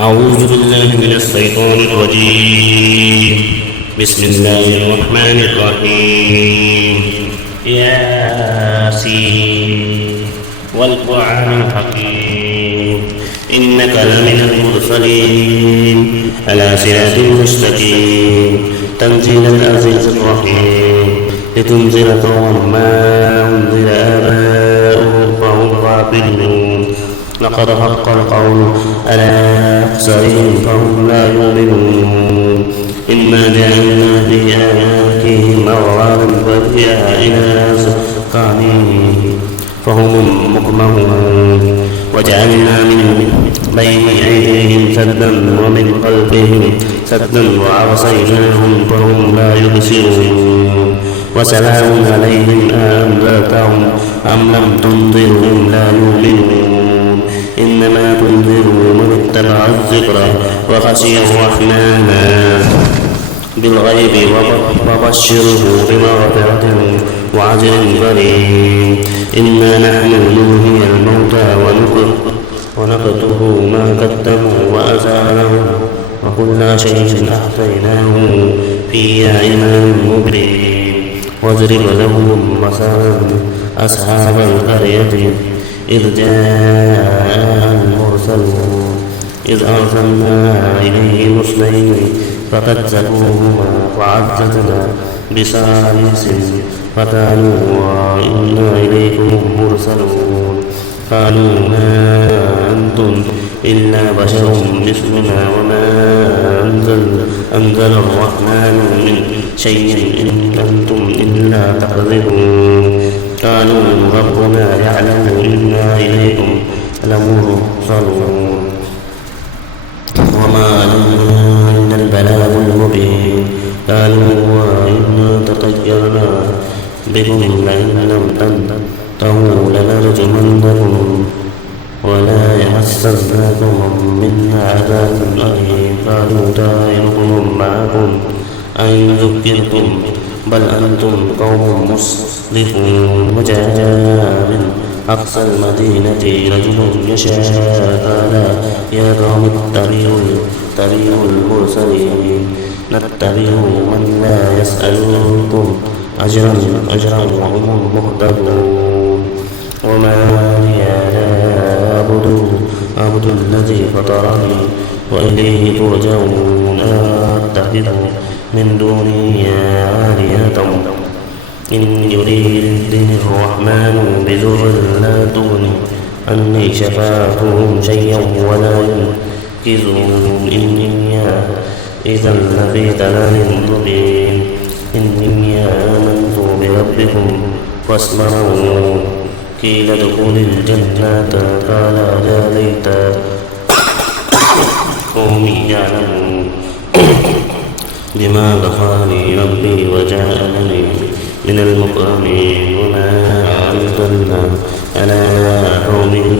أعوذ بالله من الشيطان الرجيم. بسم الله الرحمن الرحيم. ياسين والقرآن الحكيم إنك لمن المرسلين على صراط مستقيم تنزيل العزيز الرحيم لتنذر قوما ما أنذر آباؤهم فهم غافلون لقد حق القول على أكثرهم فهم لا يؤمنون إنا جعلنا في آياتهم أغلالا فهي إلى أذقانهم فهم مقمحون وجعلنا من بين أيديهم سدا ومن خلفهم سدا وأغشيناهم فهم لا يبصرون وسلام عليهم أأنذرتهم أم لم تنذرهم لا يؤمنون إنما تنذر من اتبع الذكر وخشي الرحمن بالغيب وبشره بمغفرة وأجر كريم إنا نحن نحيي الموتى ونكتب ما قدموا وآثارهم وكل شيء أحصيناه في إمام مبين واضرب لهم مثلا أصحاب القرية إذ جاء المرسلون إذ أرسلنا إليهم اثنين فكذبوهما فعززنا بثالث فقالوا إنا إليكم مرسلون قالوا ما أنتم إلا بشر مثلنا وما أنزل الرحمن من شيء إن أنتم إلا تكذبون قالوا ربنا يعلم إنا إليكم لمرسلون وما لنا إلا البلاغ المبين قالوا إنا تطيرنا بكم لئن لم تنتهوا لنرجمنكم ولا يمسنكم منا عذاب أليم قالوا طائركم معكم أن يذكركم بل أنتم قوم مسرفون وجاء من أقصى المدينة رجل يشاء قال يا قوم اتبعوا المرسلين نتبعوا من لا يسألكم أجرا وهم مهتدون وما لي لا أعبد الذي فطرني وإليه ترجعون أتخذ من دونه آلهة إن يريدني الرحمن بضر لا تغني عني شفاعتهم شيئا ولا ينقذون إني إذا لفي ضلال مبين إني آمنت بربكم فاسمعون قيل ادخل الجنة قال يا ليت قومي يعلمون بما غفر لي ربي وجعلني من المكرمين وما أنزلنا على قومه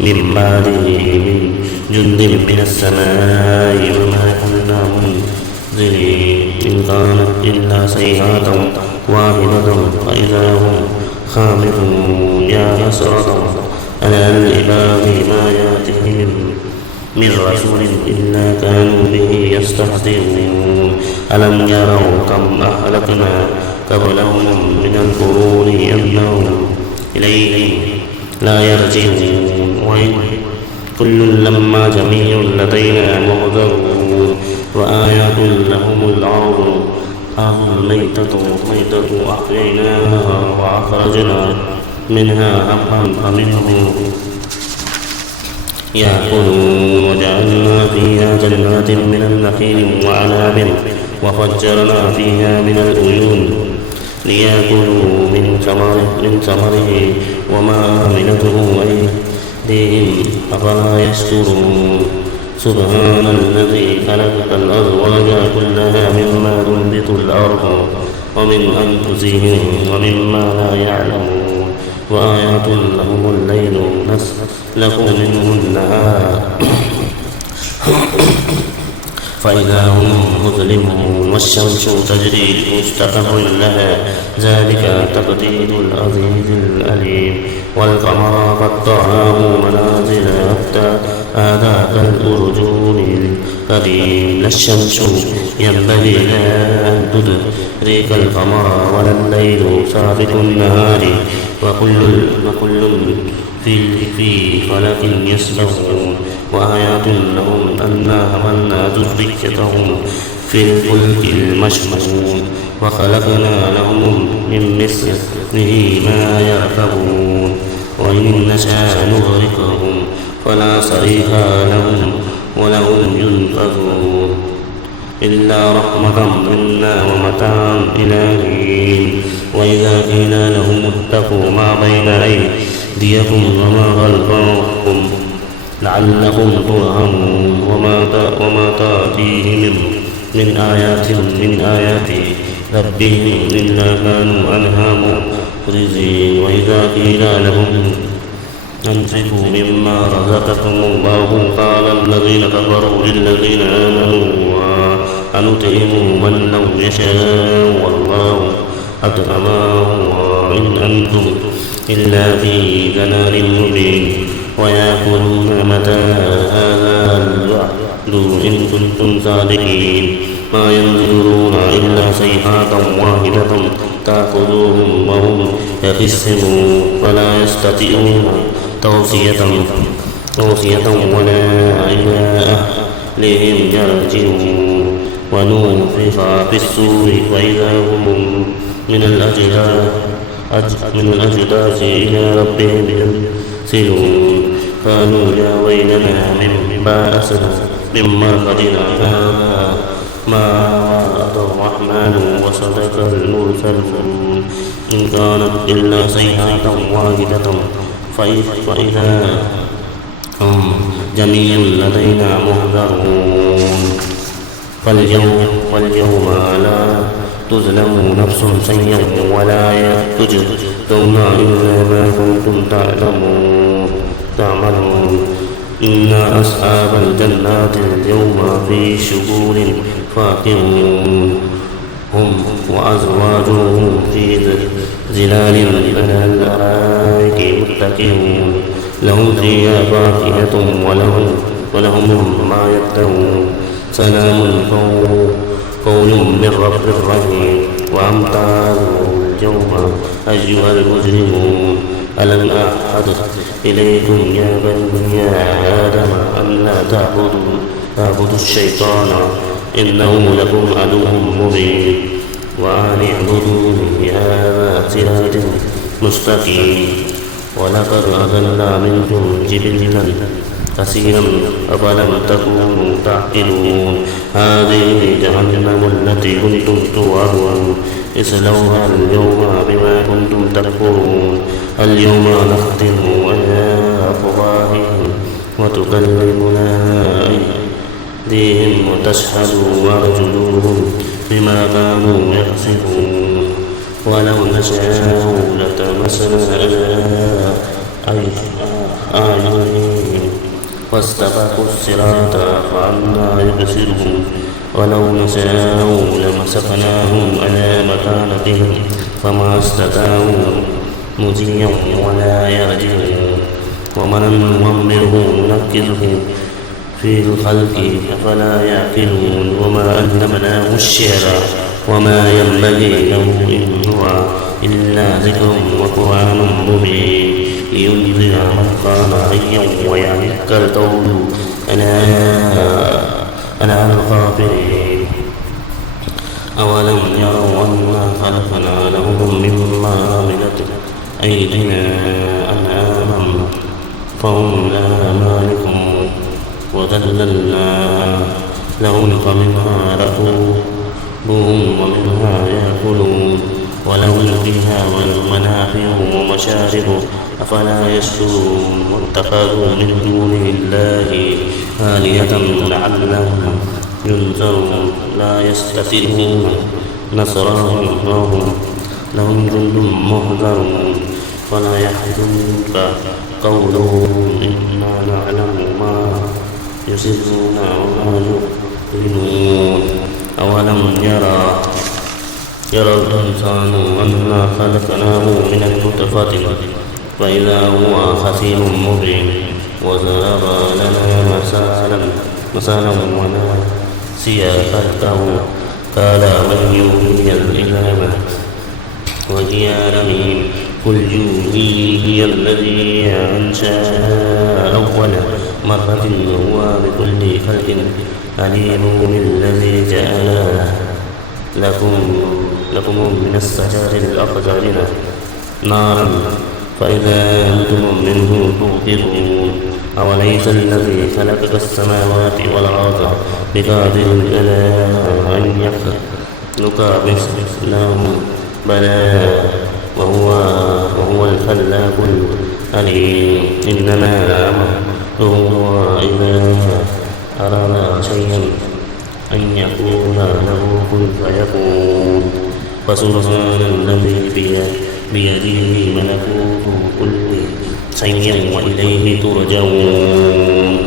من بعده من جند من السماء وما كنا منزلين إن كانت إلا صيحة واحدة فإذا هم خامدون يا حسرة على العباد ما يأتيهم من رسول إلا كانوا به يستهزئون ألم يروا كم أهلكنا قبلهم من القرون أنهم إليه لا يرجعون وإن كل لما جميع لدينا محضرون وآيات لهم الأرض الميتة أحييناها وأخرجنا منها حبا فمنه يأكلون وجعلنا فيها جنات من النخيل وعناب وفجرنا فيها من العيون ليأكلوا من ثمره وما عملته أيديهم أفلا يشكرون سبحان الذي خلق الأزواج كلها مما تنبت الأرض ومن أنفسهم ومما لا يعلمون وآيات لهم الليل نسلك منه النهار فإذا هم مظلمون والشمس تجري لمستقر لها ذلك تقدير العزيز العليم والقمر قطعناه منازل حتى عاد كالأرجون قديم لا الشمس ينبغي لها أن تدرك القمر ولا الليل سابق النهار وكل في فلك يسبحون وآيات لهم أنا حملنا ذريتهم في الفلك المشحون وخلقنا لهم من مثله ما يركبون وإن نشاء نغرقهم فلا صريخ لهم ولهم ينقذون إلا رحمة منا ومتاعا إلى حين وإذا قيل لهم اتقوا ما بين أيديكم وما خلفكم لعلكم ترحمون وما تأتيهم من آيات ربهم إلا كانوا عنها معرضين وإذا قيل لهم أنفقوا مما رزقكم الله قال الذين كفروا للذين آمنوا أنطعم من لو يشاء والله أطعمه إن أنتم إلا في ضلال مبين ويقولون متى هذا الوعد إن كنتم صادقين ما ينظرون إلا صيحة واحدة تأخذهم وهم يخصمون فلا يستطيعون توصية ولا إلى أهلهم يرجعون ونفخ في الصور وإذا هم من الأجداث إلى ربهم ينسلون قالوا يا ويلنا مما أسرف مما قدنا هذا ما وعد الرحمن وصدق المرسلون إن كانت إلا صيحة واحدة فإذا هم جميع لدينا محضرون فاليوم لا تظلم نفس شيئا ولا تجزون إلا ما كنتم تعملون إن أصحاب الجنات اليوم في شغل فاكهون هم وأزواجهم في ظلال على الأرائك متكئون لهم فيها فاكهة ولهم ما يدعون سلام قول من رب رحيم وأمطار اليوم أيها المجرمون ألم أعهد إليكم يا بني آدم أن لا تعبدوا الشيطان إنه لكم عدو مبين وأن اعبدوني هذا صراط مستقيم ولقد أضل منكم جبلا كثيرا أفلم تكونوا تعقلون هذه جهنم التي كنتم توعدون اصلوها اليوم بما كنتم تكفرون اليوم نختم على أفواههم وتكلمنا أيديهم وتشهد أرجلهم بما كانوا يكسبون ولو نشاء لتمسنا أعينهم فاستبقوا الصراط فأنى يبصرون ولو نشاء لمسخناهم على مكانتهم فما استطاعوا مضيا ولا يرجعون ومن نعمره ننكره في الخلق أفلا يعقلون وما علمناه الشعر وما ينبغي له إن هو إلا ذكر وقرآن مبين لينذر من كان حيا ويحق القول أنا الغافرين أولم يروا أنا خلقنا لهم مما عملت أيدينا أنعاما فهم لها مالكون وذللنا لهم فمنها ركوبهم ومنها يأكلون ولهم فيها منافع ومشارب أفلا يشكرون واتخذوا من دونه الله آلهة لعلهم ينصرون لا يستطيعون نصرهم وهم لهم جند محضرون ولا يحزنك قولهم إنا نعلم ما يسرون وما يعلنون أولم يرى الإنسان أنا خلقناه من النطفة فإذا هو خصيم مبين وضرب لنا مثالا نسي خلقه قال من يحيي العظام وهي رميم قل يحييه هي الذي أنشأها أول مرة وهو بكل خلق عليم الذي جعل لكم من الشجر الأخضر نارا فإذا أنتم منه توقدون أوليس الذي خلق السماوات والأرض بقادر على أن يخلق مثلهم بلى وهو الخلاق العليم إنما أمره إذا أراد شيئا أن يقول له كن فيكون فسبحان الذي بيده ملكوت كل شيء وإليه ترجعون